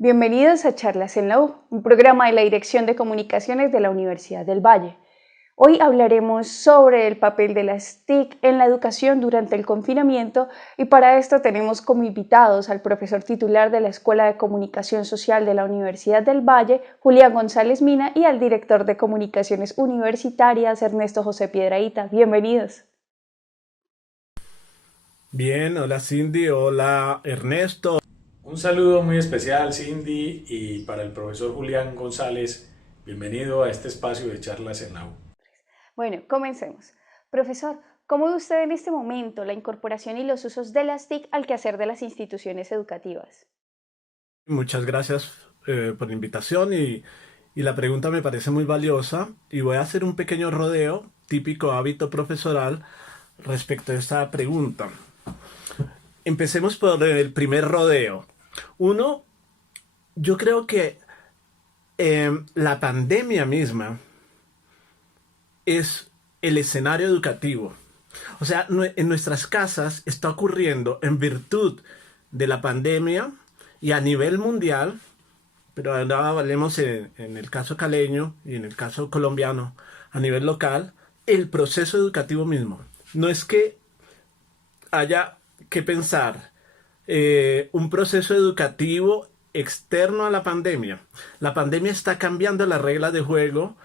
Bienvenidos a Charlas en la U, un programa de la Dirección de Comunicaciones de la Universidad del Valle. Hoy hablaremos sobre el papel de las TIC en la educación durante el confinamiento y para esto tenemos como invitados al profesor titular de la Escuela de Comunicación Social de la Universidad del Valle, Julián González Mina, y al director de Comunicaciones Universitarias, Ernesto José Piedrahita. Bienvenidos. Bien, hola Cindy, hola Ernesto. Un saludo muy especial, Cindy, y para el profesor Julián González. Bienvenido a este espacio de charlas en la U. Bueno, comencemos. Profesor, ¿cómo ve usted en este momento la incorporación y los usos de las TIC al quehacer de las instituciones educativas? Muchas gracias por la invitación y la pregunta me parece muy valiosa y voy a hacer un pequeño rodeo, típico hábito profesoral, respecto a esta pregunta. Empecemos por el primer rodeo. Uno, yo creo que la pandemia misma es el escenario educativo. O sea, en nuestras casas está ocurriendo en virtud de la pandemia y a nivel mundial, pero ahora hablemos en el caso caleño y en el caso colombiano, a nivel local, el proceso educativo mismo. No es que haya que pensar un proceso educativo externo a la pandemia. La pandemia está cambiando las reglas de juego,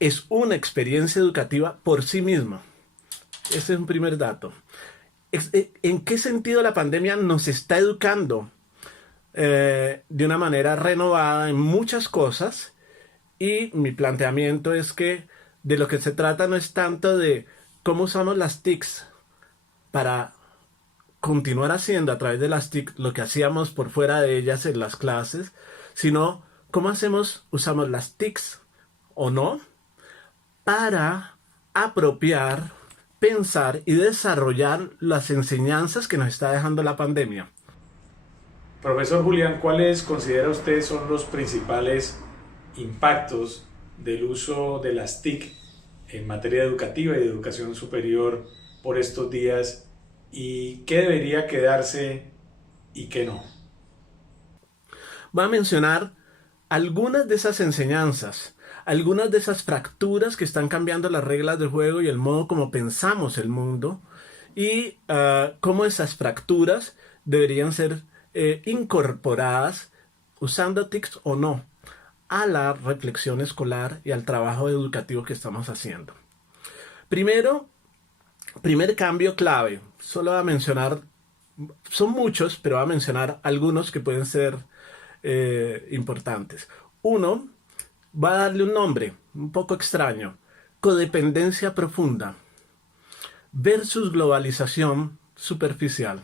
es una experiencia educativa por sí misma. Ese es un primer dato. ¿En qué sentido la pandemia nos está educando de una manera renovada en muchas cosas? Y mi planteamiento es que de lo que se trata no es tanto de cómo usamos las TICs para continuar haciendo a través de las TIC lo que hacíamos por fuera de ellas en las clases, sino cómo usamos las TICs o no para apropiar, pensar y desarrollar las enseñanzas que nos está dejando la pandemia. Profesor Julián, ¿cuáles considera usted son los principales impactos del uso de las TIC en materia educativa y de educación superior por estos días y qué debería quedarse y qué no? Voy a mencionar algunas de esas enseñanzas, algunas de esas fracturas que están cambiando las reglas del juego y el modo como pensamos el mundo y cómo esas fracturas deberían ser incorporadas usando TICs o no a la reflexión escolar y al trabajo educativo que estamos haciendo. Primer cambio clave, solo voy a mencionar, son muchos, pero voy a mencionar algunos que pueden ser importantes. Uno, va a darle un nombre un poco extraño, codependencia profunda versus globalización superficial.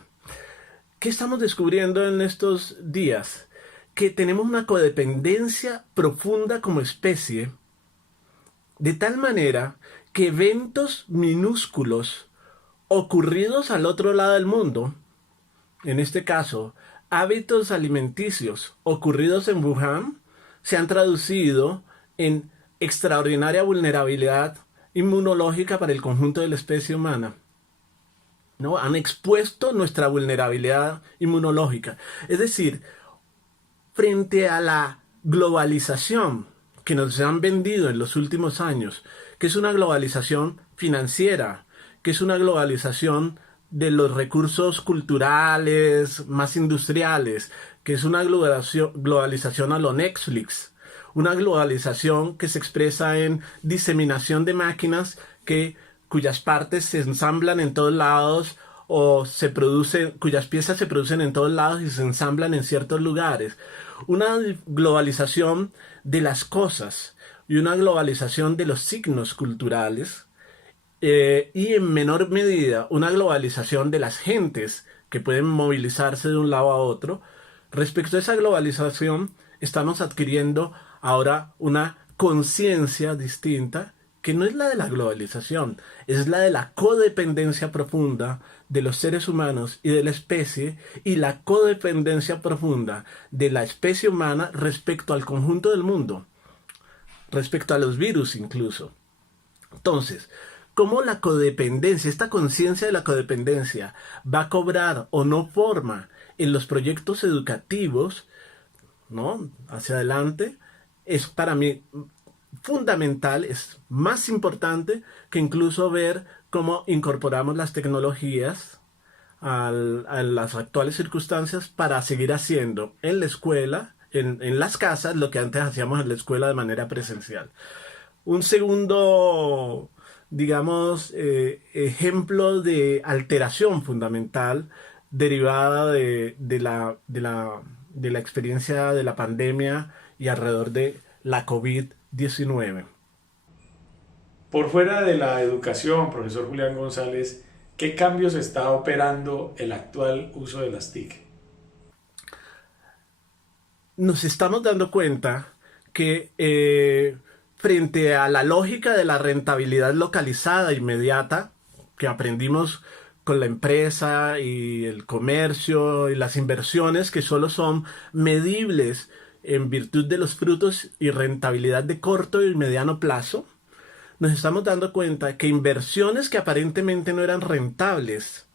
¿Qué estamos descubriendo en estos días? Que tenemos una codependencia profunda como especie, de tal manera que eventos minúsculos ocurridos al otro lado del mundo, en este caso, hábitos alimenticios ocurridos en Wuhan, se han traducido en extraordinaria vulnerabilidad inmunológica para el conjunto de la especie humana. ¿No? Han expuesto nuestra vulnerabilidad inmunológica. Es decir, frente a la globalización que nos han vendido en los últimos años, que es una globalización financiera, que es una globalización de los recursos culturales más industriales, que es una globalización a lo Netflix, una globalización que se expresa en diseminación de máquinas cuyas partes se ensamblan en todos lados o cuyas piezas se producen en todos lados y se ensamblan en ciertos lugares. Una globalización de las cosas y una globalización de los signos culturales y en menor medida una globalización de las gentes que pueden movilizarse de un lado a otro. Respecto a esa globalización, estamos adquiriendo ahora una conciencia distinta que no es la de la globalización, es la de la codependencia profunda de los seres humanos y de la especie y la codependencia profunda de la especie humana respecto al conjunto del mundo, respecto a los virus incluso. Entonces, ¿cómo la codependencia, esta conciencia de la codependencia, va a cobrar o no forma en los proyectos educativos? ¿no? Hacia adelante, es para mí fundamental, es más importante que incluso ver cómo incorporamos las tecnologías a las actuales circunstancias para seguir haciendo en la escuela, en las casas, lo que antes hacíamos en la escuela de manera presencial. Un segundo, digamos, ejemplo de alteración fundamental derivada de la experiencia de la pandemia y alrededor de la COVID-19. Por fuera de la educación, profesor Julián González, ¿qué cambios está operando el actual uso de las TIC? Nos estamos dando cuenta que frente a la lógica de la rentabilidad localizada inmediata que aprendimos con la empresa y el comercio y las inversiones que solo son medibles en virtud de los frutos y rentabilidad de corto y mediano plazo, nos estamos dando cuenta que inversiones que aparentemente no eran rentables,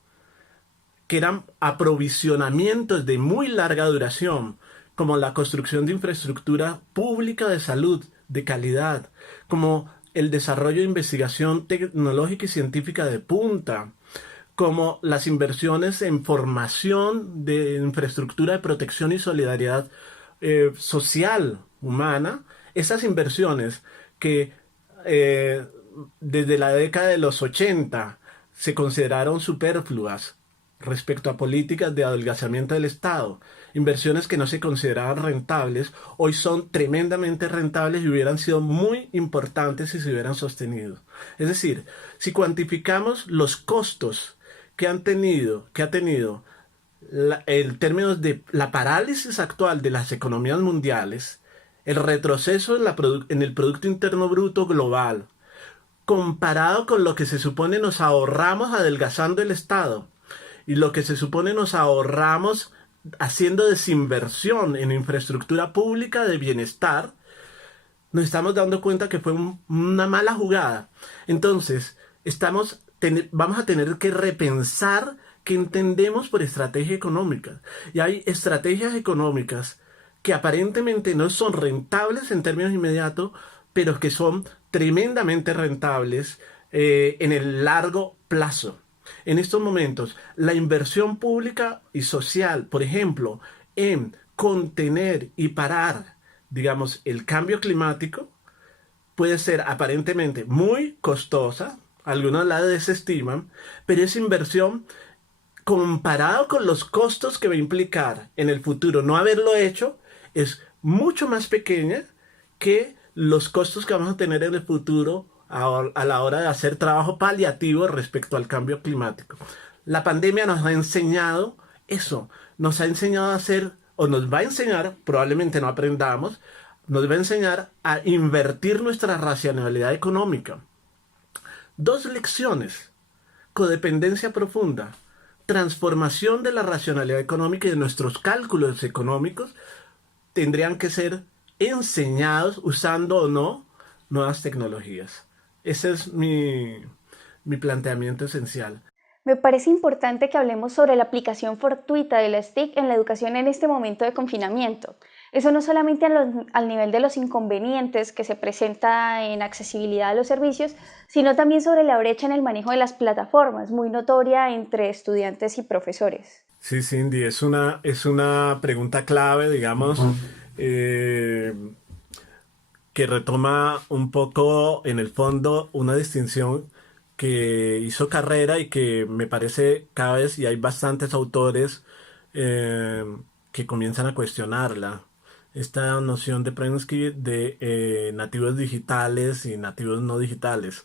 que eran aprovisionamientos de muy larga duración, como la construcción de infraestructura pública de salud de calidad, como el desarrollo de investigación tecnológica y científica de punta, como las inversiones en formación de infraestructura de protección y solidaridad social humana, esas inversiones que eh, desde la década de los 80 se consideraron superfluas respecto a políticas de adelgazamiento del Estado, inversiones que no se consideraban rentables, hoy son tremendamente rentables y hubieran sido muy importantes si se hubieran sostenido. Es decir, si cuantificamos los costos que ha tenido en términos de la parálisis actual de las economías mundiales, el retroceso en el Producto Interno Bruto global, comparado con lo que se supone nos ahorramos adelgazando el Estado y lo que se supone nos ahorramos haciendo desinversión en infraestructura pública de bienestar, nos estamos dando cuenta que fue una mala jugada. Entonces, vamos a tener que repensar qué entendemos por estrategia económica. Y hay estrategias económicas que aparentemente no son rentables en términos inmediatos, pero que son tremendamente rentables en el largo plazo. En estos momentos, la inversión pública y social, por ejemplo, en contener y parar, digamos, el cambio climático, puede ser aparentemente muy costosa, algunos la desestiman, pero esa inversión, comparado con los costos que va a implicar en el futuro no haberlo hecho, es mucho más pequeña que los costos que vamos a tener en el futuro a la hora de hacer trabajo paliativo respecto al cambio climático. La pandemia nos ha enseñado eso, nos ha enseñado a hacer, o nos va a enseñar, probablemente no aprendamos, nos va a enseñar a invertir nuestra racionalidad económica. Dos lecciones: codependencia profunda, transformación de la racionalidad económica y de nuestros cálculos económicos tendrían que ser enseñados usando o no nuevas tecnologías. Ese es mi planteamiento esencial. Me parece importante que hablemos sobre la aplicación fortuita de las TIC en la educación en este momento de confinamiento. Eso no solamente al nivel de los inconvenientes que se presenta en accesibilidad a los servicios, sino también sobre la brecha en el manejo de las plataformas, muy notoria entre estudiantes y profesores. Sí, Cindy, es una pregunta clave, digamos, que retoma un poco en el fondo una distinción que hizo Carrera y que me parece cada vez, y hay bastantes autores que comienzan a cuestionarla. Esta noción de Prensky de nativos digitales y nativos no digitales.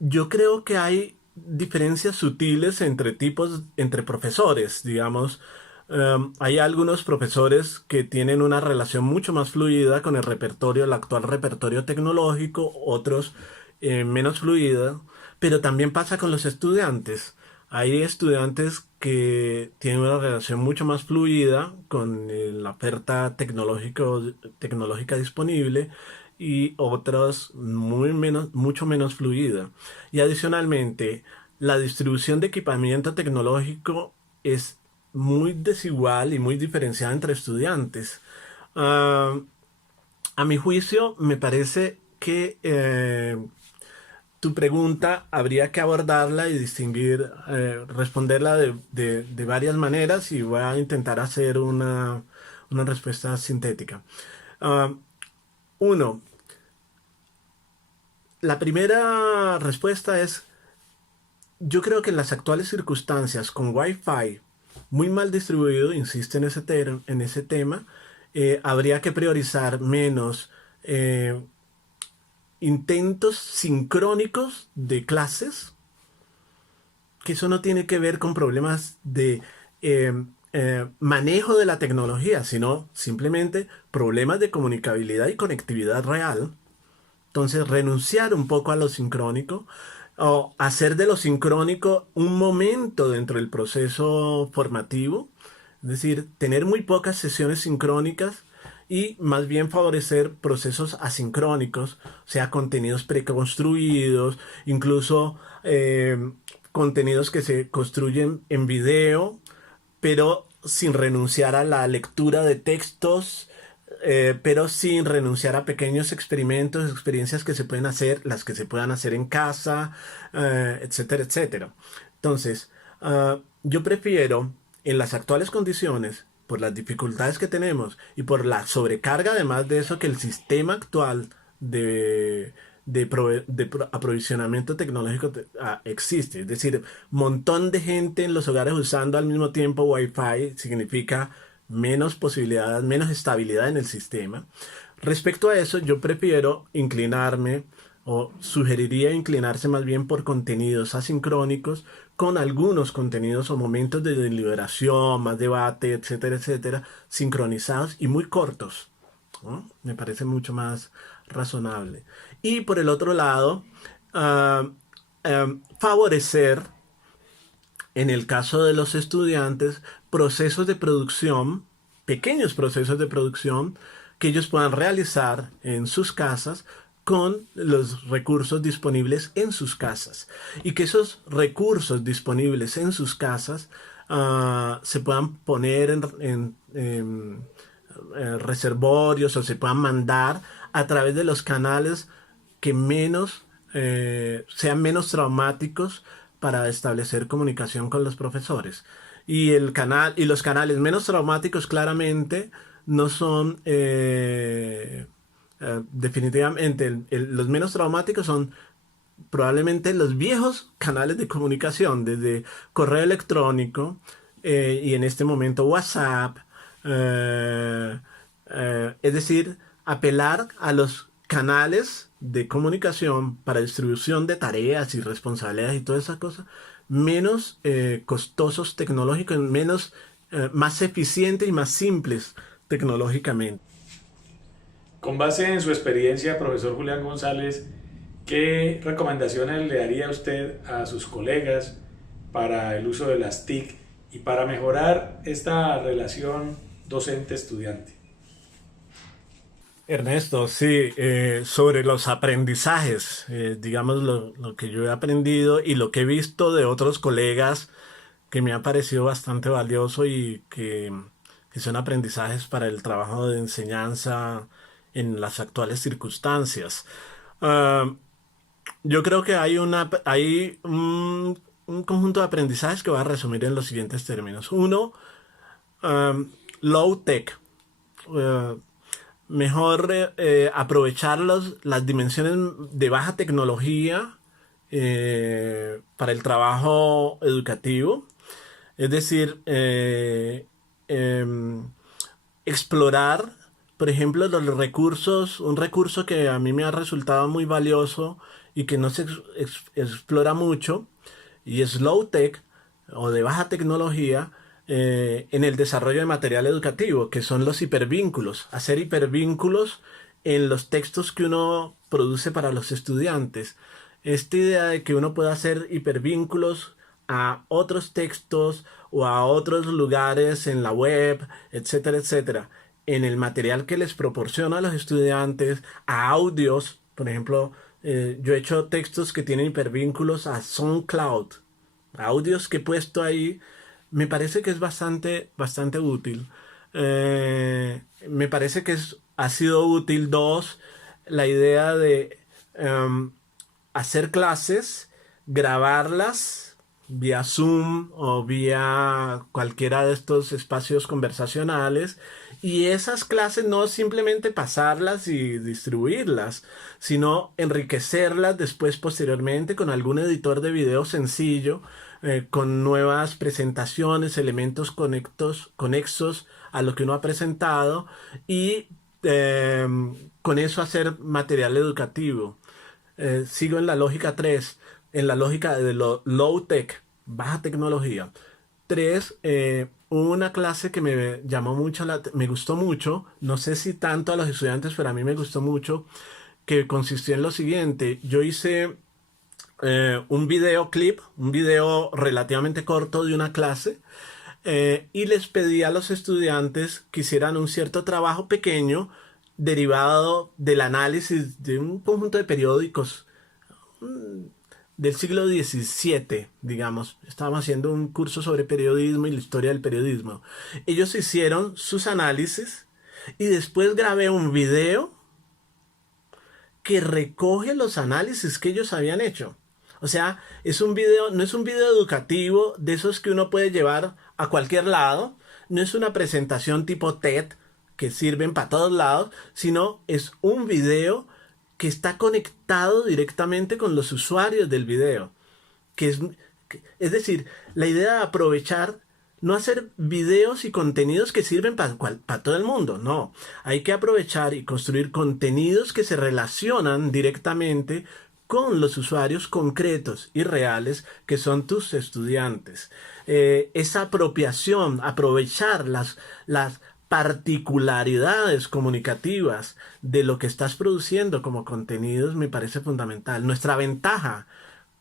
Yo creo que hay diferencias sutiles entre profesores, digamos. Hay algunos profesores que tienen una relación mucho más fluida con el actual repertorio tecnológico, otros menos fluida, pero también pasa con los estudiantes. Hay estudiantes que tienen una relación mucho más fluida con la oferta tecnológica disponible y otros mucho menos fluida. Y adicionalmente, la distribución de equipamiento tecnológico es muy desigual y muy diferenciada entre estudiantes. Ah, a mi juicio, me parece que tu pregunta habría que abordarla y distinguir, responderla de varias maneras y voy a intentar hacer una respuesta sintética. Ah, uno, la primera respuesta es, yo creo que en las actuales circunstancias con Wi-Fi muy mal distribuido, insisto en en ese tema, habría que priorizar menos eh, intentos sincrónicos de clases, que eso no tiene que ver con problemas de manejo de la tecnología, sino simplemente problemas de comunicabilidad y conectividad real. Entonces, renunciar un poco a lo sincrónico o hacer de lo sincrónico un momento dentro del proceso formativo, es decir, tener muy pocas sesiones sincrónicas y más bien favorecer procesos asincrónicos, o sea, contenidos preconstruidos, incluso contenidos que se construyen en video, pero sin renunciar a la lectura de textos, pero sin renunciar a pequeños experimentos, experiencias que se pueden hacer, las que se puedan hacer en casa, etcétera, etcétera. Entonces, yo prefiero, en las actuales condiciones, por las dificultades que tenemos y por la sobrecarga, además de eso, que el sistema actual de aprovisionamiento tecnológico existe. Es decir, montón de gente en los hogares usando al mismo tiempo Wi-Fi significa menos posibilidades, menos estabilidad en el sistema. Respecto a eso, yo prefiero inclinarme o sugeriría inclinarse más bien por contenidos asincrónicos con algunos contenidos o momentos de deliberación, más debate, etcétera, etcétera, sincronizados y muy cortos, ¿no? Me parece mucho más razonable. Y por el otro lado, uh, favorecer, en el caso de los estudiantes, procesos de producción, pequeños procesos de producción que ellos puedan realizar en sus casas con los recursos disponibles en sus casas y que esos recursos disponibles en sus casas se puedan poner en reservorios o se puedan mandar a través de los canales que menos sean menos traumáticos para establecer comunicación con los profesores. Y los canales menos traumáticos claramente no son definitivamente los menos traumáticos son probablemente los viejos canales de comunicación, desde correo electrónico y en este momento WhatsApp, es decir, apelar a los canales de comunicación para distribución de tareas y responsabilidades y todas esas cosas menos costosos tecnológicos, más eficientes y más simples tecnológicamente. Con base en su experiencia, profesor Julián González, ¿qué recomendaciones le daría usted a sus colegas para el uso de las TIC y para mejorar esta relación docente-estudiante? Ernesto, sí, sobre los aprendizajes, digamos lo que yo he aprendido y lo que he visto de otros colegas que me ha parecido bastante valioso y que son aprendizajes para el trabajo de enseñanza en las actuales circunstancias. Ah, yo creo que hay un conjunto de aprendizajes que voy a resumir en los siguientes términos. Uno, low tech. Uh, Mejor aprovechar las dimensiones de baja tecnología para el trabajo educativo. Es decir, explorar, por ejemplo, los recursos, un recurso que a mí me ha resultado muy valioso y que no se explora mucho, y es low tech o de baja tecnología en el desarrollo de material educativo, que son los hipervínculos, hacer hipervínculos en los textos que uno produce para los estudiantes. Esta idea de que uno pueda hacer hipervínculos a otros textos o a otros lugares en la web, etcétera, etcétera, en el material que les proporciona a los estudiantes, a audios, por ejemplo, yo he hecho textos que tienen hipervínculos a SoundCloud, audios que he puesto ahí me parece que es bastante útil. Me parece que ha sido útil, dos, la idea de hacer clases, grabarlas vía Zoom o vía cualquiera de estos espacios conversacionales, y esas clases no simplemente pasarlas y distribuirlas, sino enriquecerlas después posteriormente con algún editor de video sencillo, con nuevas presentaciones, elementos conexos a lo que uno ha presentado, y eh, con eso hacer material educativo. Sigo en la lógica 3, en la lógica de lo low tech, baja tecnología. 3, una clase que me llamó mucho, me gustó mucho, no sé si tanto a los estudiantes, pero a mí me gustó mucho, que consistió en lo siguiente. Yo hice un videoclip, un video relativamente corto de una clase, y les pedí a los estudiantes que hicieran un cierto trabajo pequeño derivado del análisis de un conjunto de periódicos del siglo XVII, digamos. Estábamos haciendo un curso sobre periodismo y la historia del periodismo. Ellos hicieron sus análisis y después grabé un video que recoge los análisis que ellos habían hecho. O sea, es un video, no es un video educativo de esos que uno puede llevar a cualquier lado, no es una presentación tipo TED que sirven para todos lados, sino es un video que está conectado directamente con los usuarios del video. Es decir, la idea de aprovechar, no hacer videos y contenidos que sirven para todo el mundo, no. Hay que aprovechar y construir contenidos que se relacionan directamente con los usuarios concretos y reales que son tus estudiantes. Esa apropiación, aprovechar las particularidades comunicativas de lo que estás produciendo como contenidos me parece fundamental. Nuestra ventaja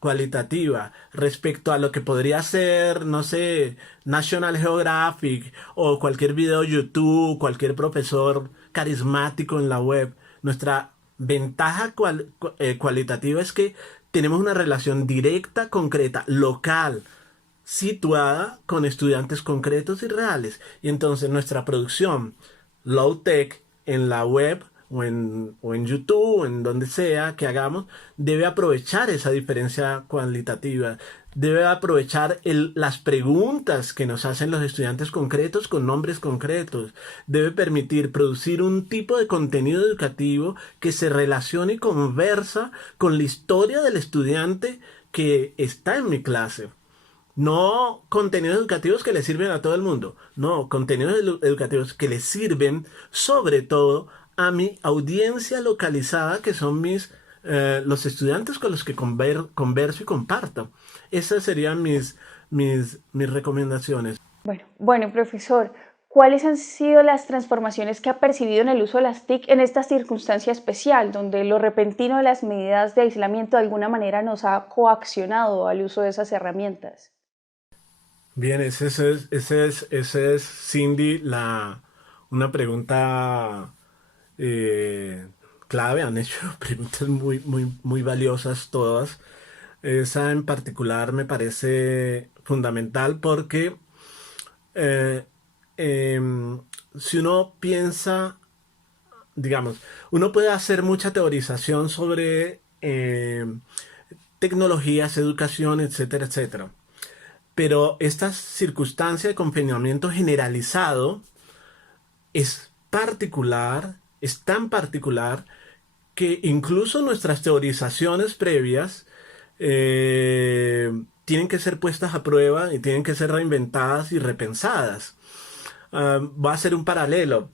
cualitativa respecto a lo que podría ser, no sé, National Geographic o cualquier video YouTube, cualquier profesor carismático en la web. Nuestra ventaja cualitativa es que tenemos una relación directa, concreta, local, situada con estudiantes concretos y reales. Y entonces nuestra producción low tech en la web o en YouTube o en donde sea que hagamos, debe aprovechar esa diferencia cualitativa, debe aprovechar las preguntas que nos hacen los estudiantes concretos con nombres concretos, debe permitir producir un tipo de contenido educativo que se relacione y conversa con la historia del estudiante que está en mi clase. No contenidos educativos que le sirven a todo el mundo, no, contenidos educativos que le sirven sobre todo a mi audiencia localizada, que son los estudiantes con los que converso y comparto. Esas serían mis recomendaciones. Bueno, profesor, ¿cuáles han sido las transformaciones que ha percibido en el uso de las TIC en esta circunstancia especial, donde lo repentino de las medidas de aislamiento de alguna manera nos ha coaccionado al uso de esas herramientas? Bien, ese es Cindy, una pregunta clave. Han hecho preguntas muy valiosas todas. Esa en particular me parece fundamental porque eh, si uno piensa, digamos, uno puede hacer mucha teorización sobre tecnologías, educación, etcétera, etcétera. Pero esta circunstancia de confinamiento generalizado es tan particular que incluso nuestras teorizaciones previas tienen que ser puestas a prueba y tienen que ser reinventadas y repensadas. Voy a hacer un paralelo.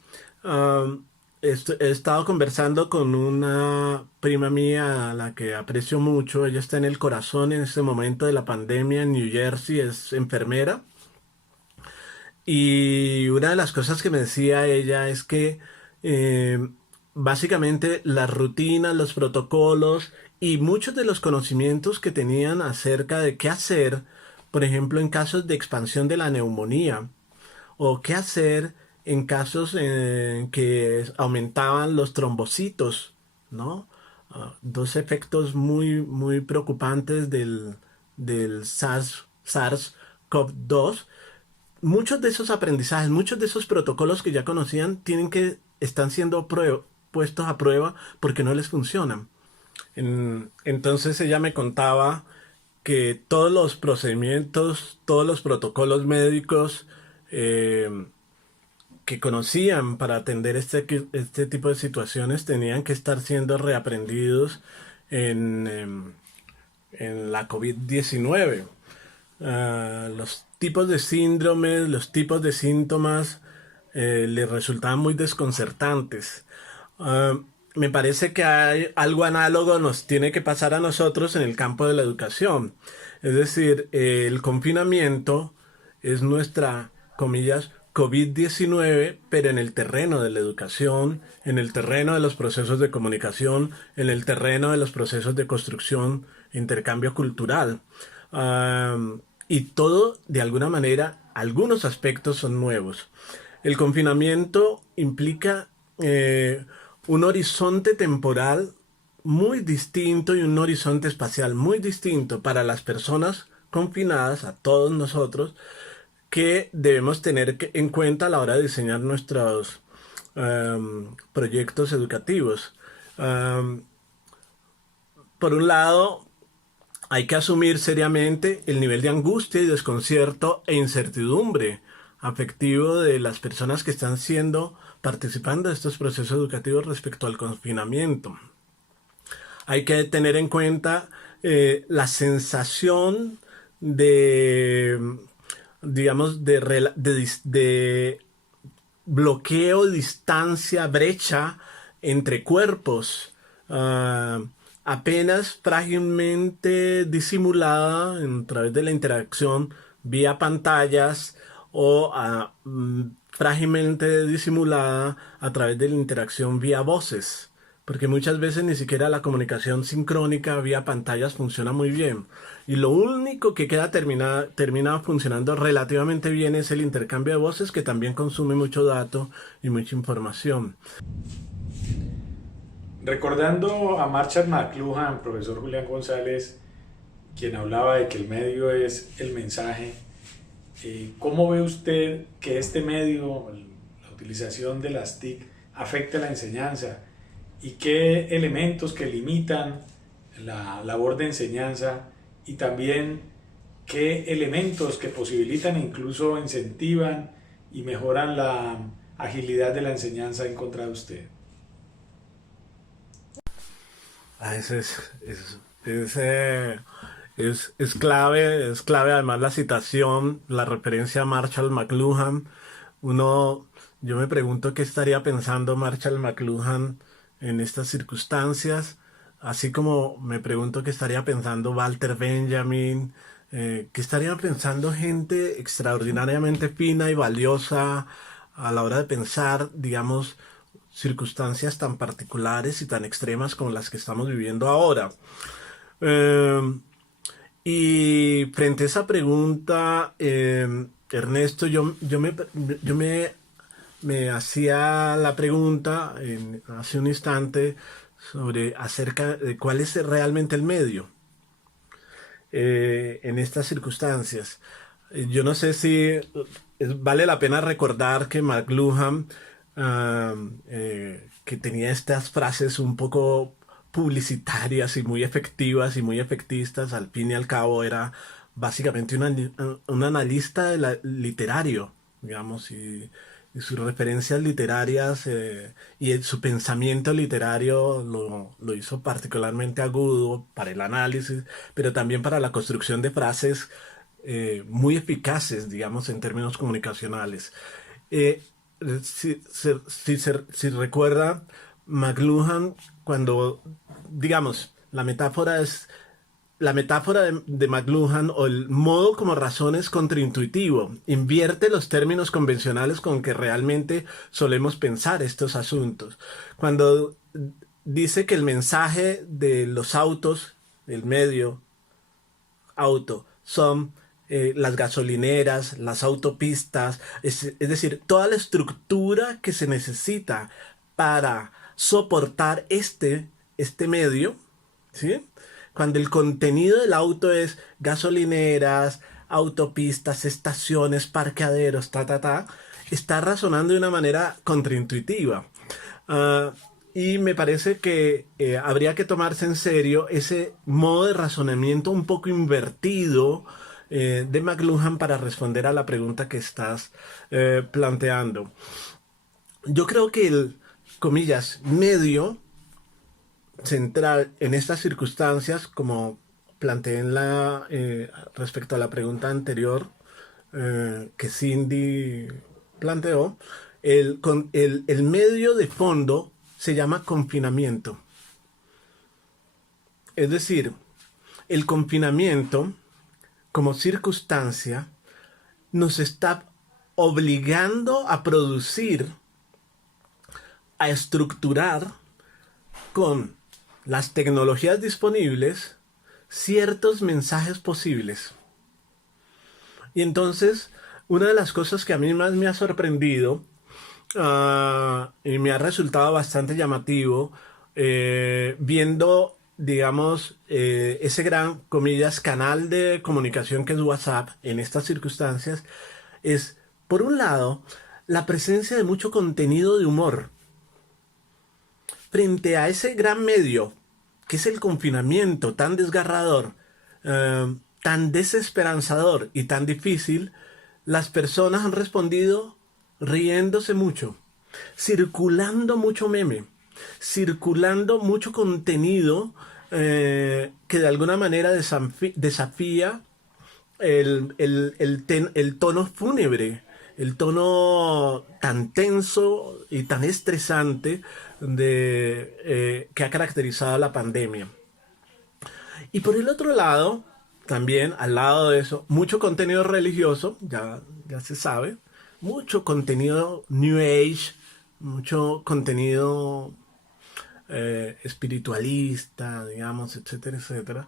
He estado conversando con una prima mía a la que aprecio mucho. Ella está en el corazón en este momento de la pandemia en New Jersey, es enfermera. Y una de las cosas que me decía ella es que básicamente las rutinas, los protocolos y muchos de los conocimientos que tenían acerca de qué hacer, por ejemplo, en casos de expansión de la neumonía, o qué hacer en casos en que aumentaban los trombocitos, ¿no? Dos efectos muy preocupantes del SARS-CoV-2, muchos de esos aprendizajes, muchos de esos protocolos que ya conocían, están siendo puestos a prueba porque no les funcionan. Entonces ella me contaba que todos los procedimientos, todos los protocolos médicos que conocían para atender este tipo de situaciones tenían que estar siendo reaprendidos en la COVID-19. Los tipos de síndromes, los tipos de síntomas les resultaban muy desconcertantes. Me parece que hay algo análogo nos tiene que pasar a nosotros en el campo de la educación. Es decir, el confinamiento es nuestra, comillas, COVID-19, pero en el terreno de la educación, en el terreno de los procesos de comunicación, en el terreno de los procesos de construcción e intercambio cultural. Y todo, de alguna manera, algunos aspectos son nuevos. El confinamiento implica un horizonte temporal muy distinto y un horizonte espacial muy distinto para las personas confinadas, a todos nosotros, que debemos tener en cuenta a la hora de diseñar nuestros proyectos educativos. Por un lado, hay que asumir seriamente el nivel de angustia y desconcierto e incertidumbre afectivo de las personas que están participando de estos procesos educativos respecto al confinamiento. Hay que tener en cuenta la sensación de, digamos, de bloqueo, distancia, brecha entre cuerpos, apenas frágilmente disimulada a través de la interacción vía pantallas o frágilmente disimulada a través de la interacción vía voces, porque muchas veces ni siquiera la comunicación sincrónica vía pantallas funciona muy bien. Y lo único que termina funcionando relativamente bien es el intercambio de voces, que también consume mucho dato y mucha información. Recordando a Marshall McLuhan, profesor Julián González, quien hablaba de que el medio es el mensaje, ¿cómo ve usted que este medio, la utilización de las TIC, afecta la enseñanza? ¿Y qué elementos que limitan la labor de enseñanza? Y también qué elementos que posibilitan e incluso incentivan y mejoran la agilidad de la enseñanza en contra de usted. Es clave además la citación, la referencia a Marshall McLuhan. Yo me pregunto qué estaría pensando Marshall McLuhan en estas circunstancias, así como me pregunto qué estaría pensando Walter Benjamin, qué estaría pensando gente extraordinariamente fina y valiosa a la hora de pensar, digamos, circunstancias tan particulares y tan extremas como las que estamos viviendo ahora. Y frente a esa pregunta, Ernesto, yo me hacía la pregunta hace un instante acerca de cuál es realmente el medio en estas circunstancias. Yo no sé si vale la pena recordar que McLuhan, que tenía estas frases un poco publicitarias y muy efectivas y muy efectistas, al fin y al cabo era básicamente un analista literario, digamos, y sus referencias literarias y su pensamiento literario lo hizo particularmente agudo para el análisis, pero también para la construcción de frases muy eficaces, digamos, en términos comunicacionales. Si recuerda, McLuhan, cuando, digamos, la metáfora de McLuhan, o el modo como razón, es contraintuitivo. Invierte los términos convencionales con que realmente solemos pensar estos asuntos. Cuando dice que el mensaje de los autos, el medio auto, son las gasolineras, las autopistas, es decir, toda la estructura que se necesita para soportar este medio, ¿sí? Cuando el contenido del auto es gasolineras, autopistas, estaciones, parqueaderos, está razonando de una manera contraintuitiva. Y me parece que habría que tomarse en serio ese modo de razonamiento un poco invertido de McLuhan para responder a la pregunta que estás planteando. Yo creo que el, comillas, medio central en estas circunstancias, como planteé respecto a la pregunta anterior que Cindy planteó, el medio de fondo se llama confinamiento. Es decir, el confinamiento como circunstancia nos está obligando a producir, a estructurar con las tecnologías disponibles ciertos mensajes posibles. Y entonces, una de las cosas que a mí más me ha sorprendido y me ha resultado bastante llamativo, viendo, digamos, ese gran, comillas, canal de comunicación que es WhatsApp en estas circunstancias, es, por un lado, la presencia de mucho contenido de humor. Frente a ese gran medio, que es el confinamiento tan desgarrador, tan desesperanzador y tan difícil, las personas han respondido riéndose mucho, circulando mucho meme, circulando mucho contenido que de alguna manera desafía el tono fúnebre, el tono tan tenso y tan estresante que ha caracterizado la pandemia. Y por el otro lado, también al lado de eso, mucho contenido religioso, ya se sabe, mucho contenido New Age, mucho contenido espiritualista, digamos, etcétera, etcétera.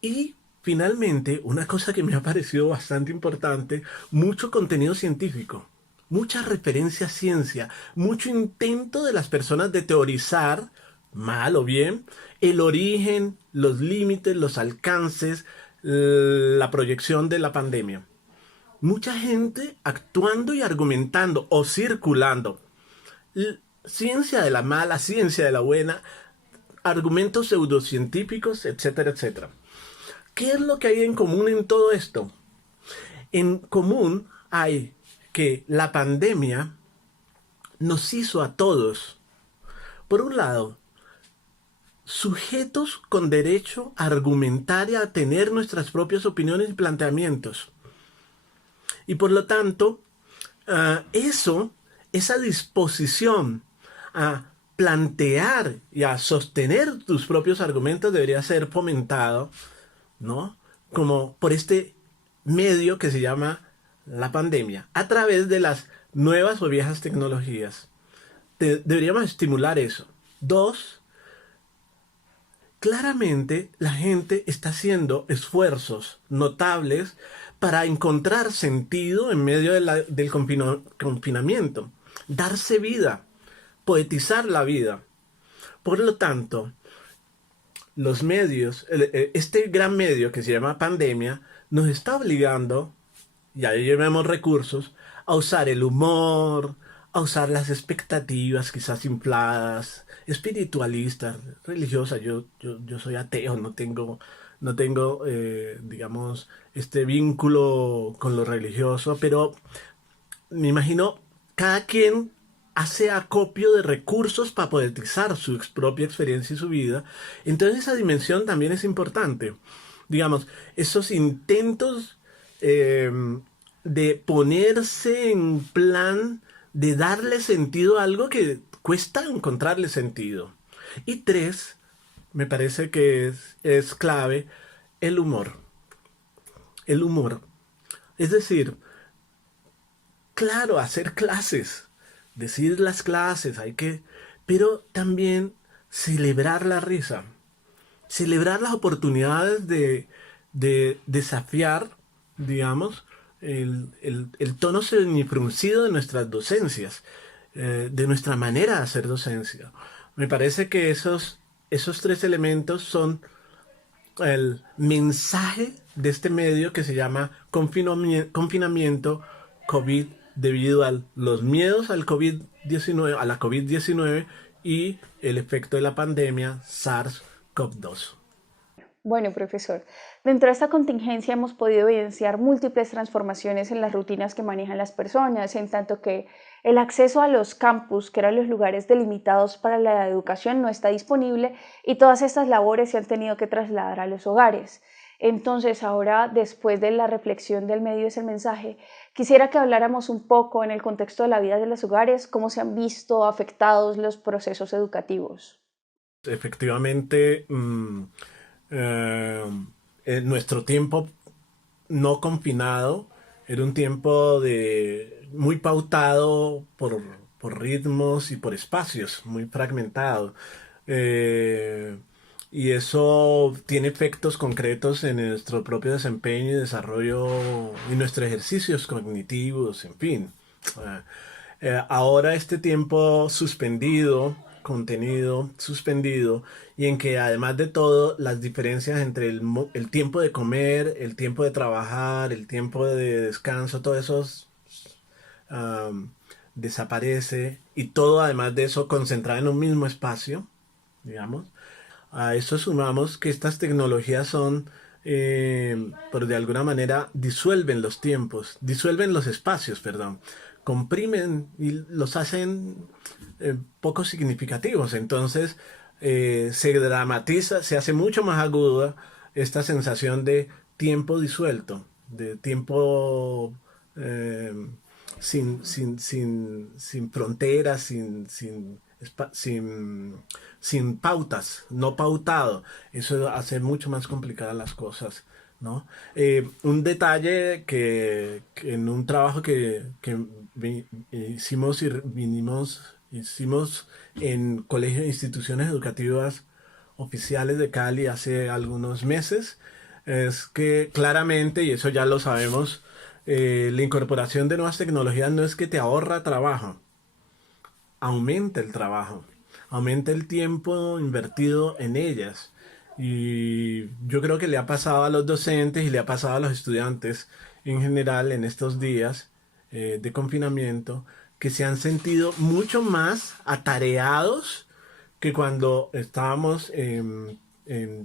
Y finalmente, una cosa que me ha parecido bastante importante, mucho contenido científico, mucha referencia a ciencia, mucho intento de las personas de teorizar, mal o bien, el origen, los límites, los alcances, la proyección de la pandemia. Mucha gente actuando y argumentando o circulando. Ciencia de la mala, ciencia de la buena, argumentos pseudocientíficos, etcétera, etcétera. ¿Qué es lo que hay en común en todo esto? En común hay que la pandemia nos hizo a todos, por un lado, sujetos con derecho a argumentar y a tener nuestras propias opiniones y planteamientos. Y por lo tanto, esa disposición a plantear y a sostener tus propios argumentos debería ser fomentado, ¿no? Como por este medio que se llama la pandemia, a través de las nuevas o viejas tecnologías. Deberíamos estimular eso. 2, claramente la gente está haciendo esfuerzos notables para encontrar sentido en medio del confinamiento, darse vida, poetizar la vida. Por lo tanto, los medios, este gran medio que se llama pandemia, nos está obligando, y ahí llevamos recursos, a usar el humor, a usar las expectativas quizás infladas, espiritualistas, religiosas. Yo soy ateo, no tengo digamos, este vínculo con lo religioso, pero me imagino cada quien hace acopio de recursos para poetizar su propia experiencia y su vida. Entonces esa dimensión también es importante. Digamos, esos intentos de ponerse en plan de darle sentido a algo que cuesta encontrarle sentido. Y 3, me parece que es clave, el humor. El humor. Es decir, claro, hacer clases, decir las clases, pero también celebrar la risa, celebrar las oportunidades de desafiar, digamos, el tono semifruncido de nuestras docencias, de nuestra manera de hacer docencia. Me parece que esos 3 elementos son el mensaje de este medio que se llama confinamiento COVID debido a los miedos al COVID-19, a la COVID-19 y el efecto de la pandemia SARS-CoV-2. Bueno, profesor, dentro de esta contingencia hemos podido evidenciar múltiples transformaciones en las rutinas que manejan las personas, en tanto que el acceso a los campus, que eran los lugares delimitados para la educación, no está disponible y todas estas labores se han tenido que trasladar a los hogares. Entonces, ahora, después de la reflexión del medio es el mensaje, quisiera que habláramos un poco en el contexto de la vida de los hogares, cómo se han visto afectados los procesos educativos. Efectivamente, nuestro tiempo no confinado era un tiempo muy pautado por ritmos y por espacios, muy fragmentado. Y eso tiene efectos concretos en nuestro propio desempeño y desarrollo y nuestros ejercicios cognitivos, en fin. Ahora este tiempo suspendido, contenido suspendido, y en que además de todo las diferencias entre el tiempo de comer, el tiempo de trabajar, el tiempo de descanso, todo eso desaparece, y todo además de eso concentrado en un mismo espacio, digamos. A eso sumamos que estas tecnologías son, por de alguna manera, disuelven los tiempos, disuelven los espacios, perdón, comprimen y los hacen poco significativos. Entonces se dramatiza, se hace mucho más aguda esta sensación de tiempo disuelto, de tiempo sin fronteras, sin pautas, no pautado. Eso hace mucho más complicadas las cosas, ¿no? Un detalle que en un trabajo que hicimos en colegios e instituciones educativas oficiales de Cali hace algunos meses, es que claramente, y eso ya lo sabemos, la incorporación de nuevas tecnologías no es que te ahorra trabajo, aumenta el trabajo, aumenta el tiempo invertido en ellas. Y yo creo que le ha pasado a los docentes y le ha pasado a los estudiantes en general en estos días de confinamiento, que se han sentido mucho más atareados que cuando estábamos en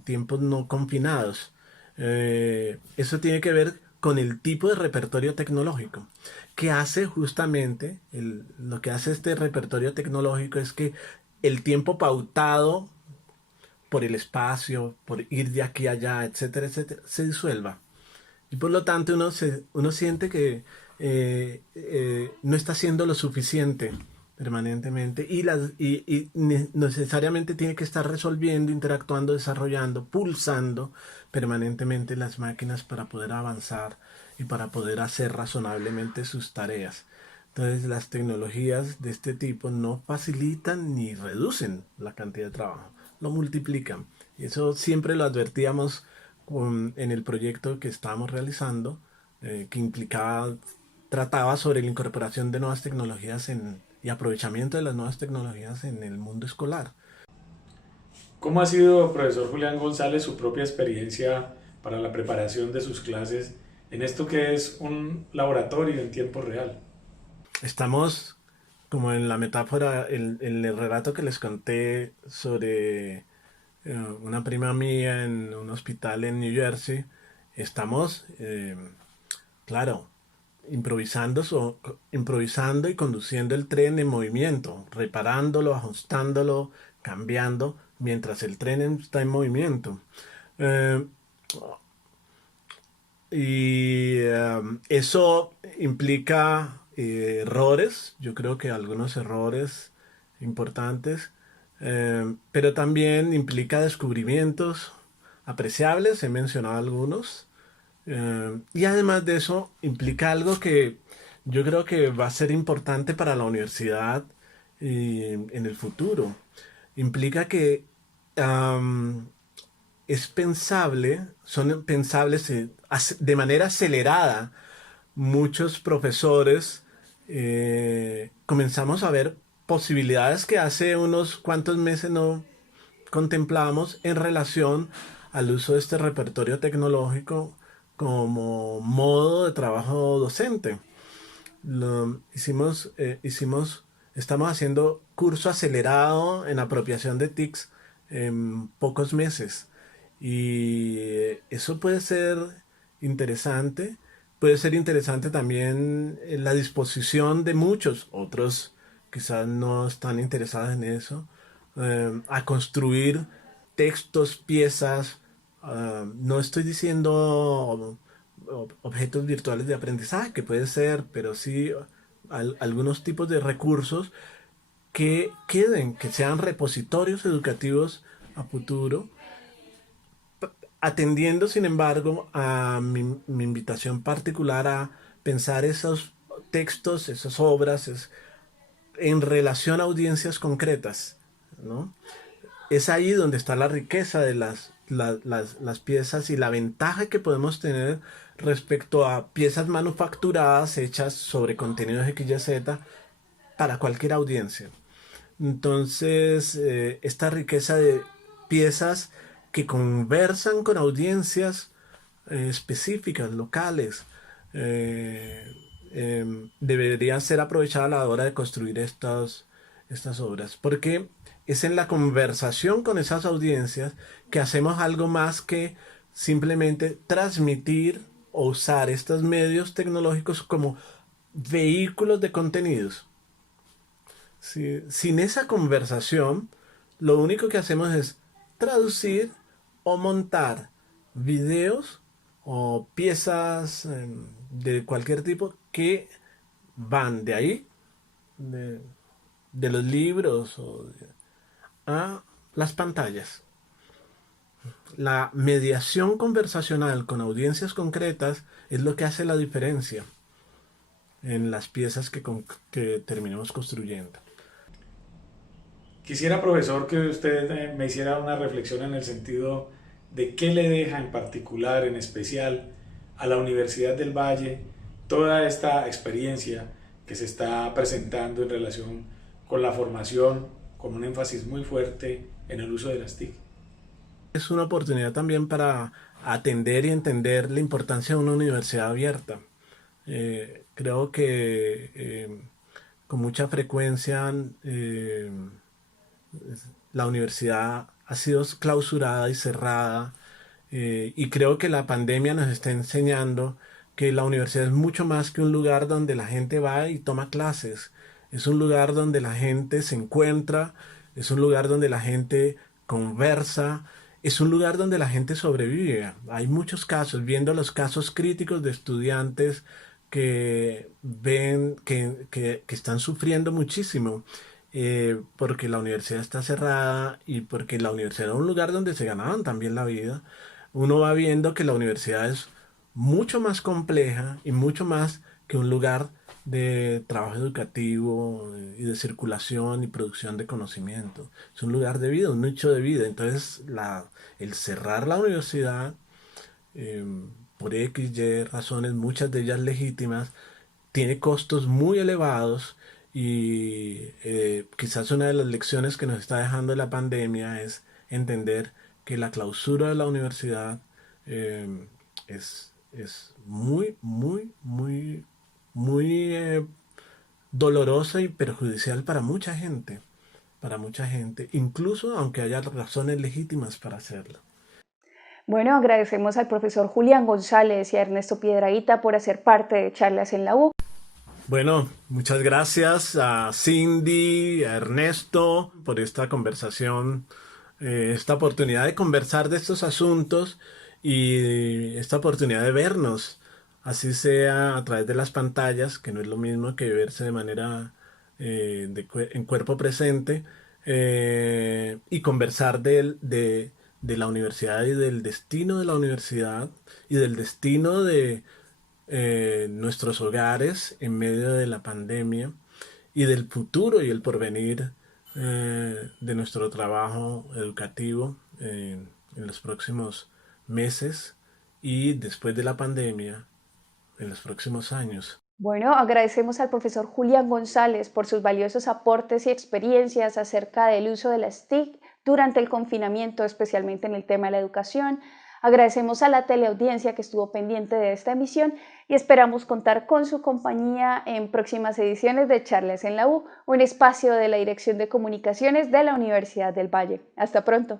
tiempos no confinados. Eso tiene que ver con el tipo de repertorio tecnológico que hace justamente, lo que hace este repertorio tecnológico es que el tiempo pautado por el espacio, por ir de aquí a allá, etcétera, etcétera, se disuelva. Y por lo tanto uno siente que no está haciendo lo suficiente permanentemente y necesariamente tiene que estar resolviendo, interactuando, desarrollando, pulsando permanentemente las máquinas para poder avanzar y para poder hacer razonablemente sus tareas. Entonces las tecnologías de este tipo no facilitan ni reducen la cantidad de trabajo, lo multiplican. Y eso siempre lo advertíamos en el proyecto que estábamos realizando, que trataba sobre la incorporación de nuevas tecnologías y aprovechamiento de las nuevas tecnologías en el mundo escolar. ¿Cómo ha sido, profesor Julián González, su propia experiencia para la preparación de sus clases en esto que es un laboratorio en tiempo real? Estamos, como en la metáfora, el relato que les conté sobre una prima mía en un hospital en New Jersey. Estamos, claro, improvisando y conduciendo el tren en movimiento, reparándolo, ajustándolo, cambiando, mientras el tren está en movimiento. Eso implica errores, yo creo que algunos errores importantes, pero también implica descubrimientos apreciables, he mencionado algunos, y además de eso implica algo que yo creo que va a ser importante para la universidad en el futuro. Implica que son pensables de manera acelerada. Muchos profesores comenzamos a ver posibilidades que hace unos cuantos meses no contemplábamos en relación al uso de este repertorio tecnológico como modo de trabajo docente. Lo, estamos haciendo curso acelerado en apropiación de TICs en pocos meses. Y eso puede ser interesante también en la disposición de muchos, otros quizás no están interesados en eso, a construir textos, piezas. No estoy diciendo objetos virtuales de aprendizaje, que puede ser, pero sí algunos tipos de recursos que queden, que sean repositorios educativos a futuro, atendiendo sin embargo a mi invitación particular a pensar esos textos, esas obras en relación a audiencias concretas, ¿no? Es ahí donde está la riqueza de las piezas y la ventaja que podemos tener respecto a piezas manufacturadas hechas sobre contenidos XYZ para cualquier audiencia. Entonces, esta riqueza de piezas que conversan con audiencias específicas, locales, debería ser aprovechada a la hora de construir estas obras, porque es en la conversación con esas audiencias que hacemos algo más que simplemente transmitir o usar estos medios tecnológicos como vehículos de contenidos. Sin esa conversación, lo único que hacemos es traducir o montar videos o piezas de cualquier tipo que van de ahí, de, de los libros a las pantallas. La mediación conversacional con audiencias concretas es lo que hace la diferencia en las piezas que terminemos construyendo. Quisiera, profesor, que usted me hiciera una reflexión en el sentido de qué le deja en particular, en especial, a la Universidad del Valle toda esta experiencia que se está presentando en relación con la formación, con un énfasis muy fuerte en el uso de las TIC. Es una oportunidad también para atender y entender la importancia de una universidad abierta. Creo que con mucha frecuencia la universidad ha sido clausurada y cerrada, y creo que la pandemia nos está enseñando que la universidad es mucho más que un lugar donde la gente va y toma clases. Es un lugar donde la gente se encuentra, es un lugar donde la gente conversa, es un lugar donde la gente sobrevive. Hay muchos casos, viendo los casos críticos de estudiantes que ven que están sufriendo muchísimo, porque la universidad está cerrada y porque la universidad era un lugar donde se ganaban también la vida. Uno va viendo que la universidad es mucho más compleja y mucho más que un lugar de trabajo educativo y de circulación y producción de conocimiento. Es un lugar de vida, un nicho de vida. Entonces, el cerrar la universidad, eh, por X, Y razones, muchas de ellas legítimas, tiene costos muy elevados, y quizás una de las lecciones que nos está dejando la pandemia es entender que la clausura de la universidad es muy, muy, muy, muy dolorosa y perjudicial para mucha gente, incluso aunque haya razones legítimas para hacerlo. Bueno, agradecemos al profesor Julián González y a Ernesto Piedrahita por hacer parte de Charlas en la U. Bueno, muchas gracias a Cindy, a Ernesto por esta conversación, esta oportunidad de conversar de estos asuntos y esta oportunidad de vernos, así sea a través de las pantallas, que no es lo mismo que verse de manera en cuerpo presente, y conversar de la universidad y del destino de la universidad y del destino de nuestros hogares en medio de la pandemia y del futuro y el porvenir de nuestro trabajo educativo en los próximos meses y después de la pandemia en los próximos años. Bueno, agradecemos al profesor Julián González por sus valiosos aportes y experiencias acerca del uso de las TIC durante el confinamiento, especialmente en el tema de la educación. Agradecemos a la teleaudiencia que estuvo pendiente de esta emisión y esperamos contar con su compañía en próximas ediciones de Charlas en la U, un espacio de la Dirección de Comunicaciones de la Universidad del Valle. Hasta pronto.